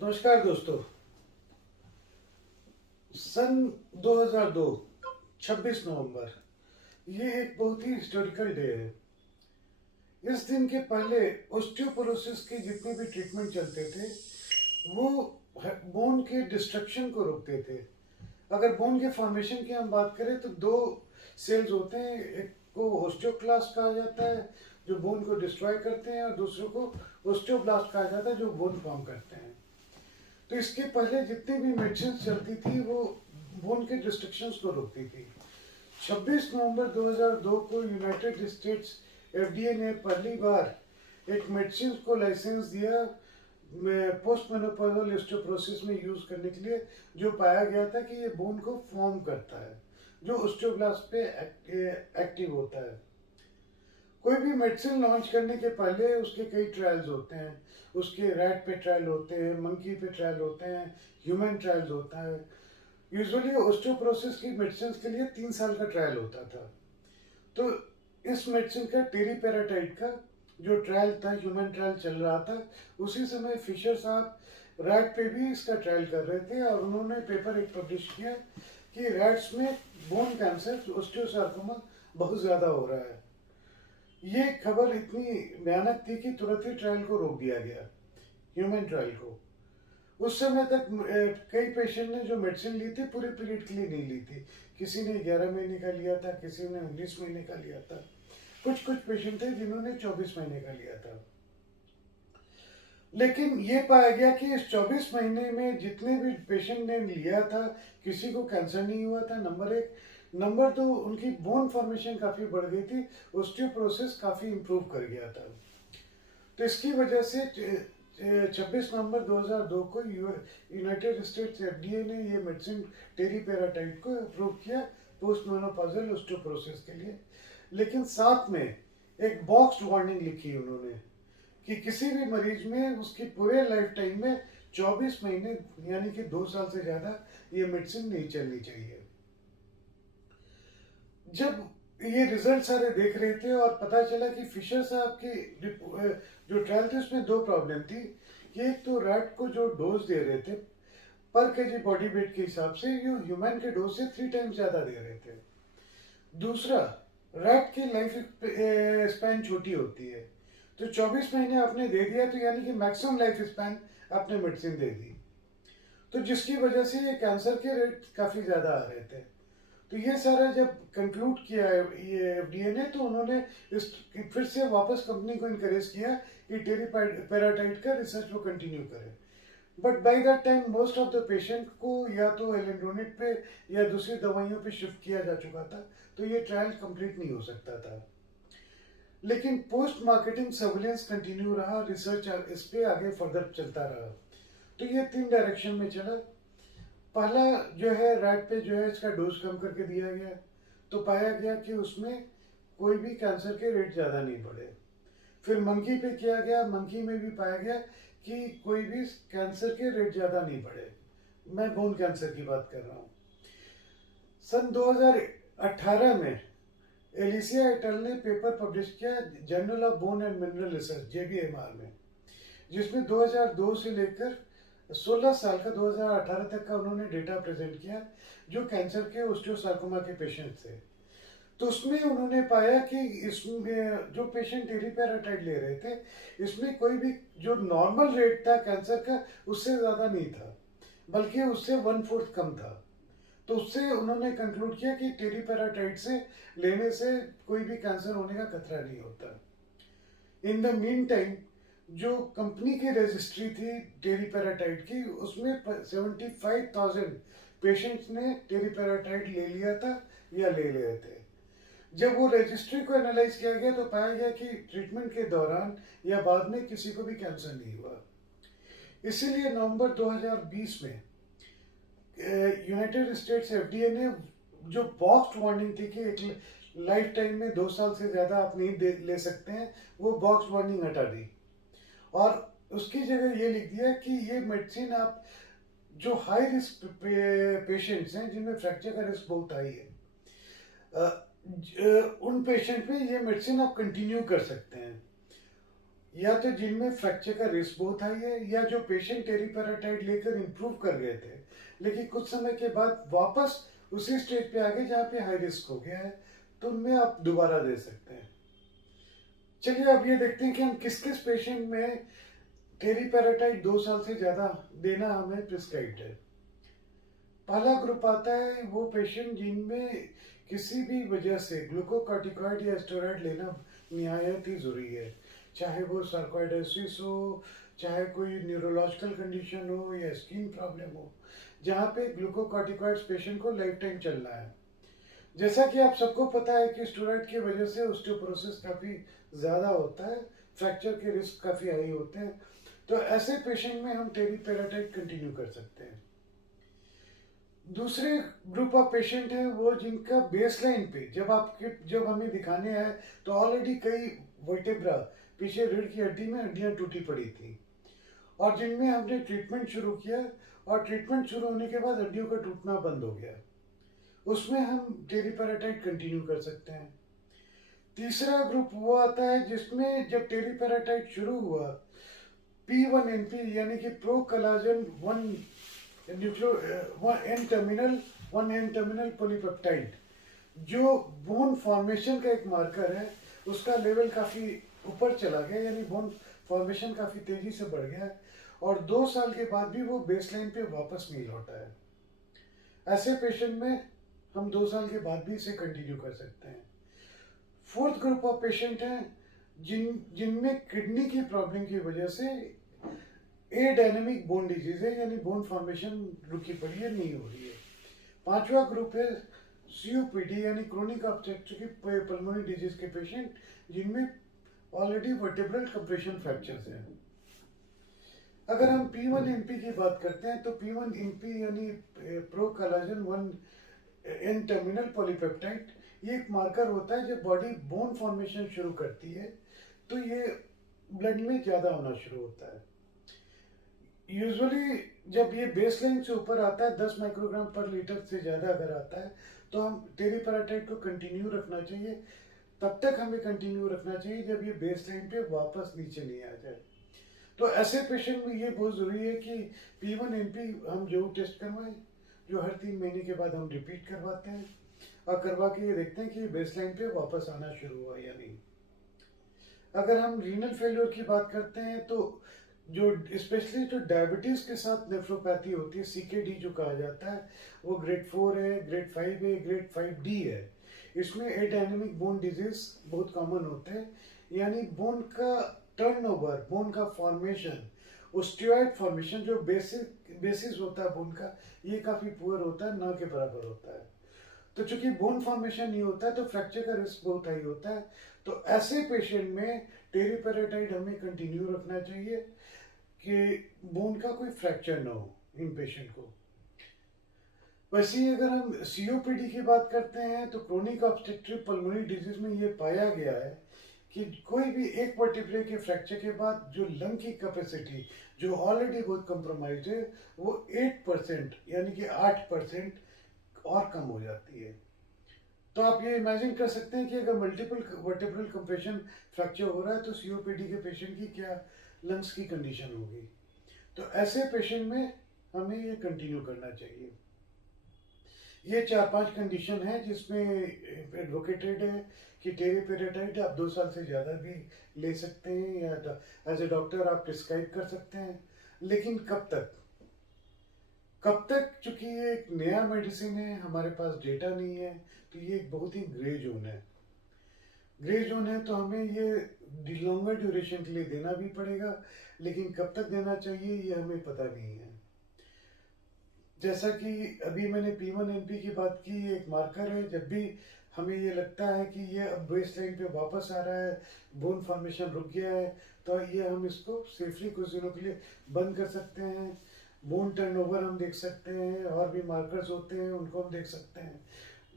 नमस्कार दोस्तों। सन 2002 26 नवंबर, ये एक बहुत ही हिस्टोरिकल डे है। इस दिन के पहले ऑस्टियोपोरोसिस के जितने भी ट्रीटमेंट चलते थे वो बोन के डिस्ट्रक्शन को रोकते थे। अगर बोन के फॉर्मेशन की हम बात करें तो दो सेल्स होते हैं, एक को ऑस्टियोक्लास्ट कहा जाता है जो बोन को डिस्ट्रॉय करते हैं, और दूसरे को ऑस्टियोब्लास्ट कहा जाता है जो बोन फॉर्म करते हैं। तो इसके पहले जितनी भी मेडिसिन चलती थी वो बोन के डिस्ट्रक्शंस को रोकती थी। 26 नवंबर 2002 को यूनाइटेड स्टेट्स एफडीए ने पहली बार एक मेडिसिन को लाइसेंस दिया पोस्ट मेनोपॉजल ऑस्टियोपोरोसिस में यूज करने के लिए, जो पाया गया था कि ये बोन को फॉर्म करता है जो ऑस्टियोब्लास्ट पे एक्टिव होता है। कोई भी मेडिसिन लॉन्च करने के पहले उसके कई ट्रायल्स होते हैं। उसके रैट पे ट्रायल होते हैं, मंकी पे ट्रायल होते हैं, ह्यूमन ट्रायल्स होता है। यूजुअली ऑस्टियोपोरोसिस की मेडिसिन के लिए 3 साल का ट्रायल होता था। तो इस मेडिसिन का टेरीपेराटाइड का जो ट्रायल था, ह्यूमन ट्रायल चल रहा था, उसी समय फिशर साहब रैट पे भी इसका ट्रायल कर रहे थे और उन्होंने पेपर एक पब्लिश किया कि रैट्स में बोन कैंसर ऑस्टियोसार्कोमा बहुत ज़्यादा हो रहा है। ये खबर इतनी भयानक थी कि तुरंत ही ट्रायल को रोक दिया गया, ह्यूमन ट्रायल को। उस समय तक कई पेशेंट ने जो मेडिसिन ली थी पूरे पीरियड के लिए नहीं ली थी। किसी ने 11 महीने का लिया था, किसी ने 19 महीने का लिया था, कुछ कुछ पेशेंट थे जिन्होंने 24 महीने का लिया था। लेकिन ये पाया गया कि इस 24 महीने में जितने भी पेशेंट ने लिया था किसी को कैंसर नहीं हुआ था, नंबर एक। नंबर दो, उनकी बोन फॉर्मेशन काफ़ी बढ़ गई थी, ऑस्टियोपोरोसिस काफ़ी इम्प्रूव कर गया था। तो इसकी वजह से 26 नवंबर 2002 को यूनाइटेड स्टेट्स एफडीए ने ये मेडिसिन टेरीपेराटाइड को अप्रूव किया पोस्ट मेनोपॉजल ऑस्टियोपोरोसिस के लिए। लेकिन साथ में एक बॉक्स वार्निंग लिखी उन्होंने कि किसी भी मरीज में उसकी पूरे लाइफ टाइम में 24 महीने यानी कि 2 साल से ज़्यादा ये मेडिसिन नहीं चलनी चाहिए। जब ये रिजल्ट सारे देख रहे थे और पता चला कि फिशर साहब की जो ट्रायल थी उसमें दो प्रॉब्लम थी कि एक तो रैट को जो डोज दे रहे थे पर केजी बॉडी वेट के हिसाब से ये ह्यूमन के डोज से 3 टाइम्स ज़्यादा दे रहे थे। दूसरा, रैट की लाइफ स्पैन छोटी होती है, तो 24 महीने आपने दे दिया तो यानी कि मैक्सिमम लाइफ स्पैन आपने मेडिसिन दे दी, तो जिसकी वजह से ये कैंसर के रेट काफ़ी ज़्यादा आ रहे थे। तो ये सारा जब कंक्लूड किया है ये एफडीए ने, तो उन्होंने इस फिर से वापस कंपनी को इनकरेज किया कि टेरीपेराटाइड का रिसर्च वो कंटिन्यू करें। But by that time most of the patient को या तो एलेंड्रोनिक पे या दूसरी दवाइयों पे शिफ्ट किया जा चुका था, तो ये ट्रायल कंप्लीट नहीं हो सकता था। लेकिन पोस्ट मार्केटिंग सर्विलेंस कंटिन्यू रहा, रिसर्च इस पे आगे फर्दर चलता रहा। तो ये 3 डायरेक्शन में चला। पहला जो है रैट पे जो है इसका डोज कम करके दिया गया, तो पाया गया कि उसमें कोई भी कैंसर के रेट ज़्यादा नहीं बढ़े। फिर मंकी पे किया गया, मंकी में भी पाया गया कि कोई भी कैंसर के रेट ज़्यादा नहीं बढ़े। मैं बोन कैंसर की बात कर रहा हूँ। सन 2018 में एलिसिया एटल ने पेपर पब्लिश किया Journal of Bone and Mineral Research JBMR में, जिसमें 2002 से लेकर 16 साल का 2018 तक का उन्होंने डेटा प्रेजेंट किया जो कैंसर के ऑस्टियोसार्कोमा के पेशेंट थे। तो उसमें उन्होंने पाया कि इसमें जो पेशेंट टेरीपेराटाइड ले रहे थे इसमें कोई भी जो नॉर्मल रेट था कैंसर का उससे ज़्यादा नहीं था, बल्कि उससे 1/4 कम था। तो उससे उन्होंने कंक्लूड किया कि टेरीपेराटाइड से लेने से कोई भी कैंसर होने का खतरा नहीं होता। इन द मीन टाइम जो कंपनी की रजिस्ट्री थी टेरीपेराटाइड की, उसमें 75,000 पेशेंट्स ने टेरीपेराटाइड ले लिया था या ले लिए थे। जब वो रजिस्ट्री को एनालाइज किया गया तो पाया गया कि ट्रीटमेंट के दौरान या बाद में किसी को भी कैंसर नहीं हुआ। इसीलिए नवंबर 2020 में यूनाइटेड स्टेट्स एफडीए ने जो बॉक्स वार्निंग थी कि एक लाइफ टाइम में 2 साल से ज़्यादा आप नहीं ले सकते हैं, वो बॉक्स वार्निंग हटा दी और उसकी जगह ये लिख दिया कि ये मेडिसिन आप जो हाई रिस्क पेशेंट्स हैं जिनमें फ्रैक्चर का रिस्क बहुत हाई है, उन पेशेंट में ये मेडिसिन आप कंटिन्यू कर सकते हैं। या तो जिनमें फ्रैक्चर का रिस्क बहुत हाई है, या जो पेशेंट टेरिपेराटाइड लेकर इम्प्रूव कर गए थे लेकिन कुछ समय के बाद वापस उसी स्टेज पे आ गए जहाँ पे हाई रिस्क हो गया है, तो उनमें आप दोबारा दे सकते हैं। चलिए अब ये देखते हैं कि हम किस किस पेशेंट में टेरिपेराटाइड 2 साल से ज़्यादा देना हमें प्रिस्क्राइब्ड है। पहला ग्रुप आता है वो पेशेंट जिनमें किसी भी वजह से ग्लूकोकॉर्टिकॉइड या स्टेरॉइड लेना निहायत ही ज़रूरी है, चाहे वो सार्कोइडोसिस हो, चाहे कोई न्यूरोलॉजिकल कंडीशन हो या स्किन प्रॉब्लम हो, जहाँ पे ग्लूकोकॉर्टिकॉइड्स पेशेंट को लाइफ टाइम चलना है। जैसा कि आप सबको पता है कि स्टेरॉइड की वजह से ऑस्टियोपोरोसिस काफ़ी ज़्यादा होता है, फ्रैक्चर के रिस्क काफ़ी हाई होते हैं, तो ऐसे पेशेंट में हम टेरिपेराटाइड कंटिन्यू कर सकते हैं। दूसरे ग्रुप ऑफ पेशेंट हैं वो जिनका बेसलाइन पे जब हमें दिखाने आए तो ऑलरेडी कई वर्टेब्रा पीछे रीढ़ की हड्डी में हड्डियां टूटी पड़ी थी, और जिनमें हमने ट्रीटमेंट शुरू किया, और ट्रीटमेंट शुरू होने के बाद हड्डियों का टूटना बंद हो गया, उसमें हम टेरिपेराटाइड कंटिन्यू कर सकते हैं। तीसरा ग्रुप वो आता है जिसमें जब टेरिपेराटाइड शुरू हुआ, P1NP यानी कि procollagen one nucleo N terminal polypeptide, जो बोन फॉर्मेशन का एक मार्कर है, उसका लेवल काफ़ी ऊपर चला गया, यानी बोन फॉर्मेशन काफ़ी तेज़ी से बढ़ गया है, और 2 साल के बाद भी वो बेसलाइन पे वापस नहीं लौटा है। ऐसे पेशेंट में हम 2 साल के बाद भी इसे कंटिन्यू कर सकते हैं। फोर्थ ग्रुप ऑफ पेशेंट हैं जिनमें किडनी की प्रॉब्लम की वजह से एडायनेमिक बोन डिजीज है, यानी बोन फॉर्मेशन रुकी पड़ी है, नहीं हो रही है। पांचवा ग्रुप है सीओपीडी यानी क्रोनिक ऑब्स्ट्रक्टिव पल्मोनरी डिजीज के पेशेंट जिनमें ऑलरेडी वर्टेब्रल कंप्रेशन फ्रैक्चर्स हैं। अगर हम P1NP की बात करते हैं तो P1NP यानी procollagen 1 N terminal polypeptide, ये एक मार्कर होता है जब बॉडी बोन फॉर्मेशन शुरू करती है तो ये ब्लड में ज़्यादा होना शुरू होता है। यूजुअली जब ये बेसलाइन से ऊपर आता है 10 माइक्रोग्राम पर लीटर से ज़्यादा अगर आता है तो हम टेरिपेराटाइड को कंटिन्यू रखना चाहिए, तब तक हमें कंटिन्यू रखना चाहिए जब ये बेसलाइन पे वापस नीचे नहीं आ जाए। तो ऐसे पेशेंट में ये बहुत ज़रूरी है कि P1NP हम जो टेस्ट करवाएं, जो हर 3 महीने के बाद हम रिपीट करवाते हैं, और करवा के ये देखते हैं कि बेसलाइन पे वापस आना शुरू हुआ या नहीं। अगर हम रीनल फेलियर की बात करते हैं तो जो स्पेशली जो डायबिटीज़ के साथ नेफ्रोपैथी होती है, CKD जो कहा जाता है, वो ग्रेड 4 है, ग्रेड 5 है, ग्रेड 5D है। इसमें एडायनेमिक बोन डिजीज बहुत कॉमन होते हैं, यानी बोन का टर्नओवर, बोन का फॉर्मेशन, ओस्टियोइड फॉर्मेशन जो बेसिस होता है बोन का, ये काफ़ी पुअर होता है, ना के बराबर होता है। तो चूंकि बोन फॉर्मेशन नहीं होता है तो फ्रैक्चर का रिस्क बहुत हाई होता है, तो ऐसे पेशेंट में टेरिपेराटाइड हमें कंटिन्यू रखना चाहिए कि बोन का कोई फ्रैक्चर ना हो इन पेशेंट को। वैसे ही अगर हम सीओपीडी की बात करते हैं तो क्रोनिक ऑब्स्ट्रक्टिव पल्मोनरी डिजीज में ये पाया गया है कि कोई भी एक वर्टिब्रे के फ्रैक्चर के बाद जो लंग की कैपेसिटी जो ऑलरेडी बहुत कंप्रोमाइज है, वो 8% यानी कि 8% और कम हो जाती है। तो आप ये इमेजिन कर सकते हैं कि अगर मल्टीपल वर्टेब्रल कंप्रेशन फ्रैक्चर हो रहा है तो सीओपीडी के पेशेंट की क्या लंग्स की कंडीशन होगी। तो ऐसे पेशेंट में हमें ये कंटिन्यू करना चाहिए। ये 4-5 कंडीशन है जिसमें एडवोकेटेड है कि टेरिपेराटाइड आप 2 साल से ज़्यादा भी ले सकते हैं, या एज ए डॉक्टर आप प्रिस्क्राइब कर सकते हैं, लेकिन कब तक चूंकि ये एक नया मेडिसिन है, हमारे पास डेटा नहीं है, तो ये एक बहुत ही ग्रे जोन है। ग्रे जोन है तो हमें ये लॉन्गर ड्यूरेशन के लिए देना भी पड़ेगा, लेकिन कब तक देना चाहिए ये हमें पता नहीं है। जैसा कि अभी मैंने P1NP की बात की, ये एक मार्कर है, जब भी हमें ये लगता है कि ये अब बेस लाइन पे वापस आ रहा है, बोन फॉर्मेशन रुक गया है, तो ये हम इसको सेफली कुछ दिनों के लिए बंद कर सकते हैं। बोन टर्नओवर हम देख सकते हैं, और भी मार्कर्स होते हैं उनको हम देख सकते हैं।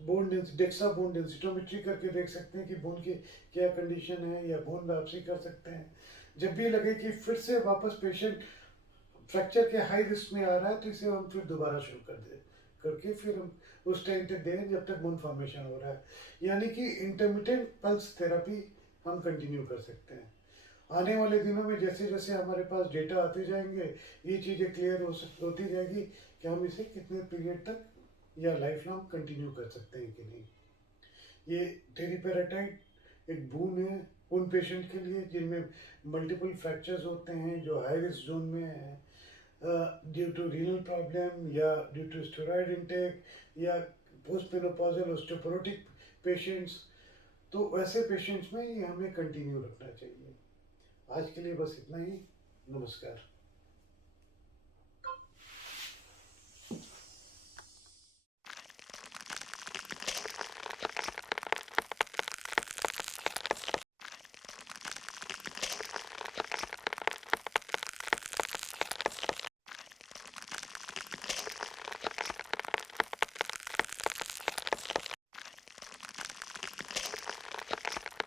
बोन डेक्सा बोन डेंसिटोमेट्री करके देख सकते हैं कि बोन की क्या कंडीशन है, या बोन बायोप्सी कर सकते हैं। जब भी लगे कि फिर से वापस पेशेंट फ्रैक्चर के हाई रिस्क में आ रहा है तो इसे हम फिर दोबारा शुरू करके फिर हम उस टाइम तक दें जब तक बोन फॉर्मेशन हो रहा है, यानी कि इंटरमिटेंट पल्स थेरेपी हम कंटिन्यू कर सकते हैं। आने वाले दिनों में जैसे जैसे हमारे पास डेटा आते जाएंगे, ये चीज़ें क्लियर होती जाएगी कि हम इसे कितने पीरियड तक या लाइफ लॉन्ग कंटिन्यू कर सकते हैं कि नहीं। ये टेरिपेराटाइड एक बून है उन पेशेंट के लिए जिनमें मल्टीपल फ्रैक्चर्स होते हैं, जो हाई रिस्क जोन में है ड्यू टू रीनल प्रॉब्लम या ड्यू टू स्टेरॉयड इंटेक या पोस्ट मेनोपॉजल ऑस्टियोपोरोटिक पेशेंट्स। तो वैसे पेशेंट्स में ये हमें कंटिन्यू रखना चाहिए। आज के लिए बस इतना ही। नमस्कार।